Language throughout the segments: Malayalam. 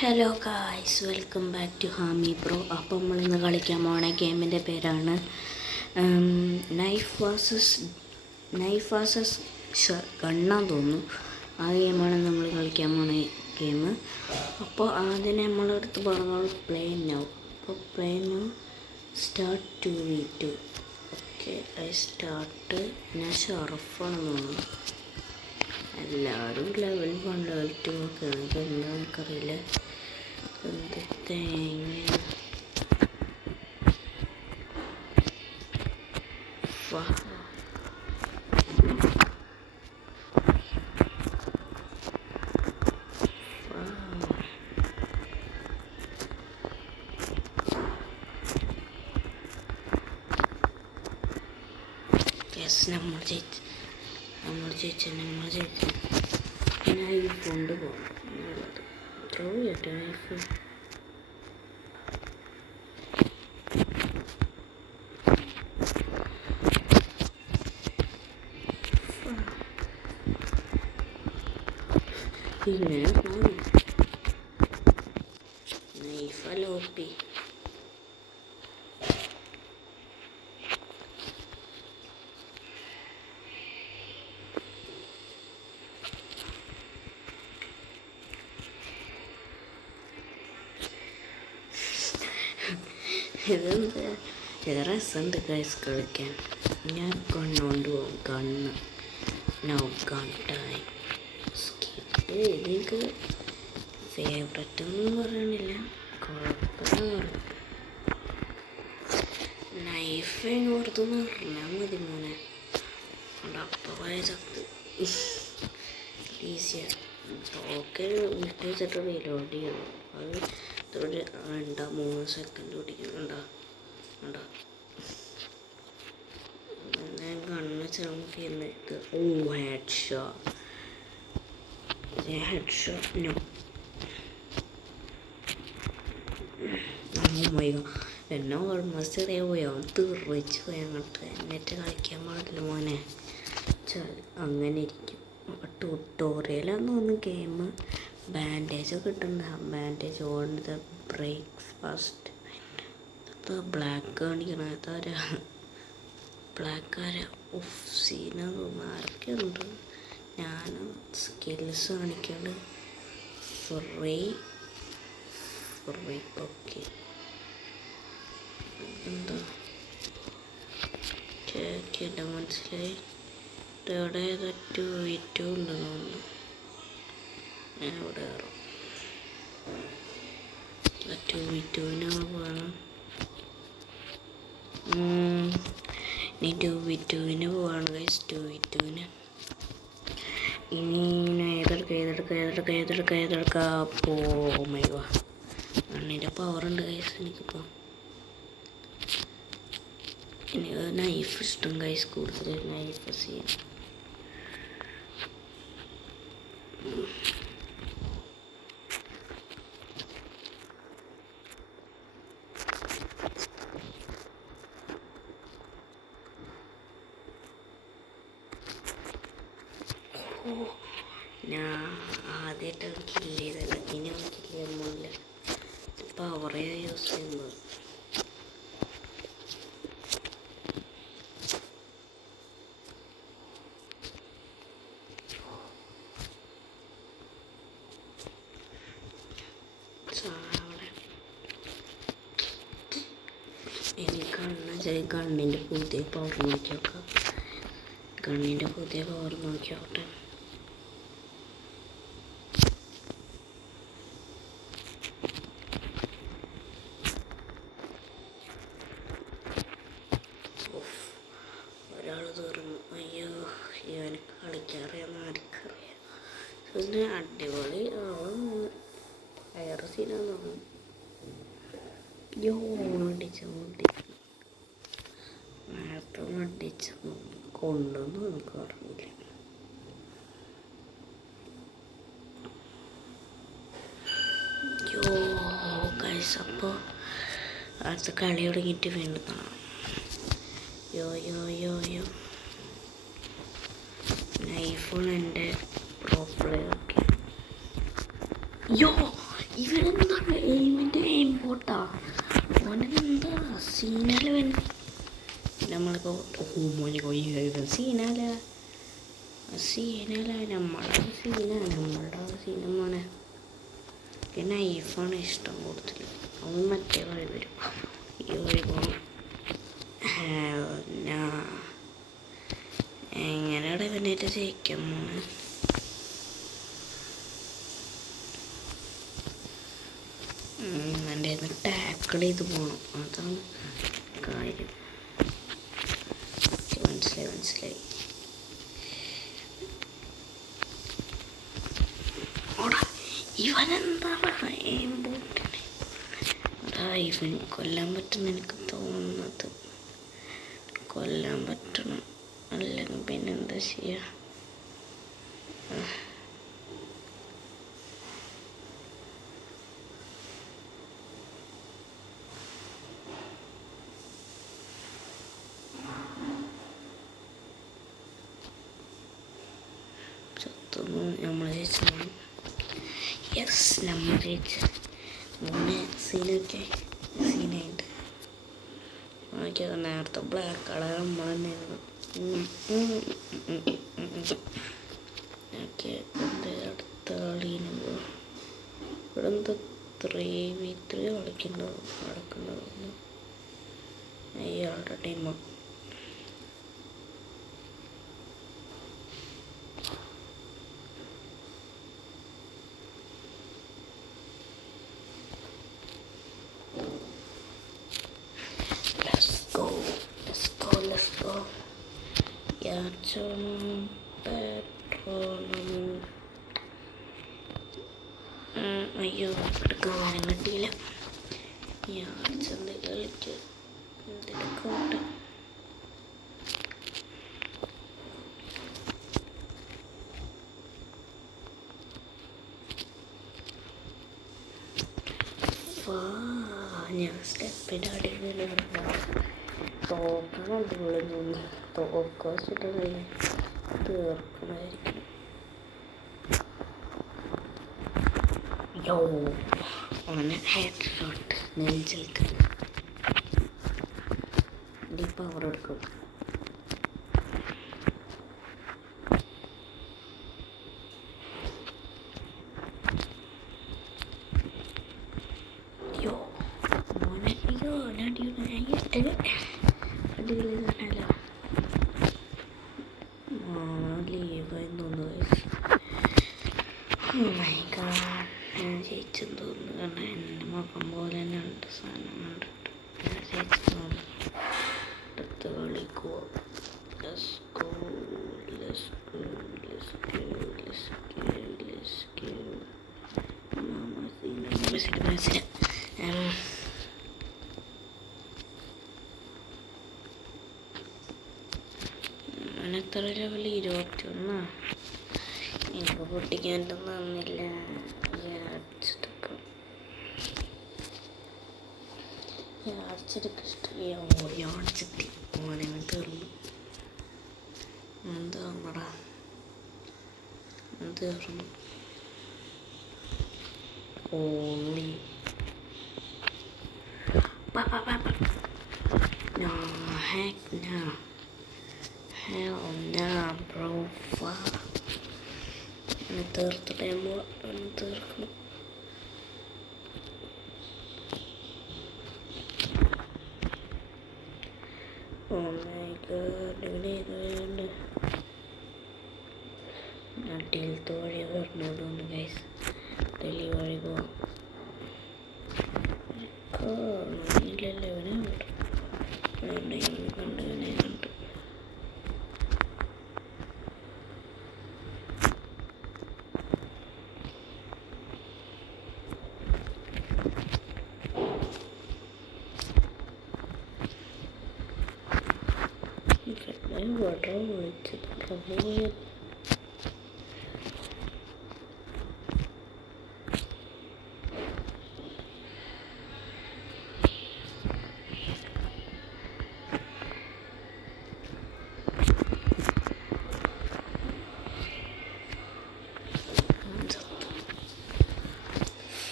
Hello guys, welcome back to ഹാമി ബ്രോ. അപ്പോൾ നമ്മളിന്ന് കളിക്കാൻ പോണ ഗെയിമിൻ്റെ പേരാണ് നൈഫ് വാസസ് ഗണ്ണാന്ന് തോന്നുന്നു. ആ ഗെയിമാണ് നമ്മൾ കളിക്കാൻ പോണ ഗെയിം. അപ്പോൾ ആദ്യം നമ്മളടുത്ത് പറഞ്ഞോളൂ പ്ലേ നൗ. അപ്പോൾ play now start 2v2. Okay, I start. ഞാൻ ഷറഫാണെന്ന് തോന്നുന്നു. എല്ലാവരും ലെവൽ 1 ലെവൽ 2 ഒക്കെയാണ്. ഇപ്പം എന്താ എനിക്കറിയില്ല. എന്ത് തേങ്ങ നമ്മൾ ജയിച്ചു. ഞാൻ ഈ കൊണ്ടുപോകണം എന്നുള്ളത്. ത്രോ ചെയ്യട്ടെ നൈഫ്. പിന്നെ നൈഫല്ല ഒപ്പി. ഇത് രസമുണ്ട് ഗൈസ് കളിക്കാൻ. ഞാൻ കണ്ണുകൊണ്ട് പോകും. കണ്ണ് നോ ഗൺ ടൈം. സ്കിപ്പ്. ഇതെനിക്ക് ഫേവററ്റ് ഒന്നും പറയണില്ല, കുഴപ്പമില്ല. നൈഫ് പുറത്തുനിന്ന് പറഞ്ഞാൽ മതി മോനെ. അപ്പം പോയ ചത്ത് ഈസിയാണ്. ഓക്കെ, വിട്ട് വെച്ചിട്ട് റീലോഡ് ചെയ്യണം. അത് ഇതോടെ 2-3 സെക്കൻഡ് പിടിക്കുന്നുണ്ടോ. ഞാൻ കണ്ണ് ചുമക്കിയത്. Head shot no. എന്നെ ഓൾമോസ്റ്റ് അറിയാൻ പോയി. അവൻ തീർച്ചു പോയി അങ്ങോട്ട്. എന്നിട്ട് കളിക്കാൻ പാടില്ല മോനെ. അങ്ങനെ ഇരിക്കും. ട്യൂട്ടോറിയലാന്ന് തോന്നുന്നു ഗെയിം. ബാൻഡേജൊക്കെ കിട്ടുന്നുണ്ട്. Bandage on the breaks first. Black കാണിക്കണ ബ്ലാക്ക് ആരാ? സീന തോന്നുന്നു. ആരൊക്കെ ഉണ്ട്? ഞാൻ സ്കിൽസ് കാണിക്കണ്ട്. ഫ്രീ. ഓക്കെ, എന്താ കേക്കില്ല, മനസ്സിലായി. ഇവിടെ ഏതോ 2v2 ഉണ്ടെന്ന് തോന്നുന്നു. ഞാൻ ഇവിടെ കയറും. 2v2 പോകണം. ഇനി 2v2 പോവാണ് ഗൈസ്. 2v2 ഇനി ഏതെടുക്കാം. പോമയോ അണ്ണിൻ്റെ പവറുണ്ട് ഗൈസ് എനിക്കിപ്പോൾ. ഇനി നൈഫ് ഇഷ്ടം ഗൈസ്, കൂടുതൽ നൈഫ് ചെയ്യാം. ഞാൻ ആദ്യമായിട്ടാണ് കില്ല് ചെയ്തത്. ഇനി കില്ല് ചെയ്യുന്നില്ല. പവറേ യൂസ് ചെയ്യുന്നത്. ഗണ്ണിൻ്റെ പുതിയ പവർ നോക്കിയോക്കാം. നോക്കിയോട്ടെ. ഒരാൾ തീർന്നു. അയ്യോ, ഇവന് കളിക്കാറിയാന്ന് ആർക്കറിയാം. പിന്നെ അടിപൊളി ഫയർ സീനാന്ന് തോന്നുന്നു. നേരത്തെ അടിച്ച് കൊണ്ടൊന്നും നമുക്ക് അറിയില്ല. അപ്പോൾ അടുത്ത കളി തുടങ്ങിയിട്ട് വീണ്ടും കാണാം. നൈഫോൺ എൻ്റെ പ്രോ പ്ലെയർ. ഇവനെന്താണ് എയിമിൻ്റെ എയിം പോട്ടാ ഓനെന്താ സീനാലവൻ നമ്മളിപ്പോൾ മോനെ കൊയ്യ സീനാല നമ്മളുടെ സീന മോനെ പിന്നെ ഐഫോണ് ഇഷ്ടം കൂടുതൽ അവൻ മറ്റേ വഴി വരും ഈ വഴി പോകണം എങ്ങനെയാണ് ഇവനായിട്ട് ജയിക്കാൻ മോനെ എൻ്റെ കയ്യിൽ ടാക്കിൾ ചെയ്ത് പോകണം അതാണ് കാര്യം മനസ്സിലായി ഇവനെന്താണ് ഇവന് കൊല്ലാൻ പറ്റുന്ന എനിക്ക് തോന്നുന്നത് കൊല്ലാൻ പറ്റണം അല്ലെങ്കിൽ പിന്നെ എന്താ ചെയ്യുക നമ്മൾ ജയിച്ചു യെസ് നമ്മൾ ജയിച്ചു മൂന്ന് സീനൊക്കെ സീനായിട്ട് ഓക്കെ നേരത്തെ ബ്ലാക്ക് കളർ നമ്മൾ തന്നെയായിരുന്നു ഓക്കെ എൻ്റെ അടുത്ത കളീന് ഇവിടെ എന്താ 3v3 നടക്കുന്നത് അയാളുടെ ടീമാണ് അയ്യോ എടുക്കാനും കിട്ടിയില്ല ഞാൻ ചെന്ന് കളിക്ക് എന്തെടുക്കോട്ടെ ഞാൻ സ്റ്റെപ്പിൻ്റെ അടിയിൽ തോക്കാൻ അടിപൊളി തോക്ക വെച്ചിട്ട് തീർക്കണമായിരിക്കും യോ അങ്ങനെ ഹെഡ് ഷോട്ട് നെഞ്ചിൽക്ക് ഈ പവർ എടുക്കും യോ മോനെ അയ്യോ അടിപൊളി തന്നെയല്ലോ ലീവായി തോന്നുന്നു മൈ ഗോഡ് ഞാൻ ജയിച്ചെന്ന് തോന്നുന്നു കാരണം എൻ്റെ മുഖം പോലെ തന്നെ ഉണ്ട് സാധനം കണ്ടിട്ട് ഞാൻ ജയിച്ചെന്ന് തോന്നുന്നു അടുത്ത കളിക്കോ മനസ്സിലായി എത്ര ലെവൽ 21 എനിക്ക് പൊട്ടിക്കാൻ തന്നില്ല യാടിച്ചെടുക്ക ഇഷ്ടം യാടിച്ചെത്തി മോനെ തീർന്നു എന്താ തീർന്നു only no heck no hell no bro fuck ini tertemu terkena oh my god ini nanti itu vadi varnadonu guys delivery go ഇല്ലല്ലേ കണ്ടു വാട്ടർ ഒഴിച്ചത് പ്രഭു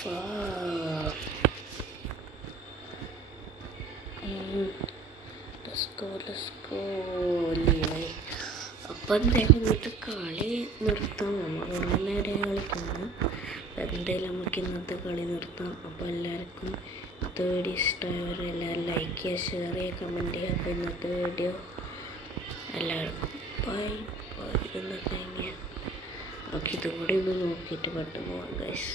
അപ്പം എന്തായാലും ഇന്നത്തെ കളി നിർത്താം. നമ്മൾ കുറേ നേരം കളിക്കുന്നു. എന്തായാലും നമുക്ക് ഇന്നത്തെ കളി നിർത്താം. അപ്പോൾ എല്ലാവർക്കും ഇന്നത്തെ വീഡിയോ ഇഷ്ടമായവരെല്ലാവരും ലൈക്ക് ചെയ്യുക, ഷെയർ ചെയ്യുക, കമൻറ്റ് ചെയ്യുക. അപ്പോൾ ഇന്നത്തെ വീഡിയോ എല്ലാവർക്കും ബൈ ബൈ എന്ന് കഴിഞ്ഞാൽ നമുക്ക് ഇതും കൂടി ഒന്ന് നോക്കിയിട്ട് പെട്ടെന്ന് പോകാം ഗൈസ്.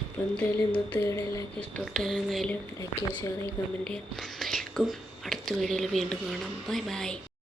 അപ്പോൾ എന്തായാലും ഇന്നത്തെ വീഡിയോ എല്ലാവർക്കും ഇഷ്ടപ്പെട്ടാൽ എന്തായാലും ലൈക്ക് ചെയ്യുക, ഷെയർ ചെയ്യുക, കമൻറ്റ് ചെയ്യുക. അടുത്ത വീഡിയോയിൽ വീണ്ടും കാണാം. Bye bye.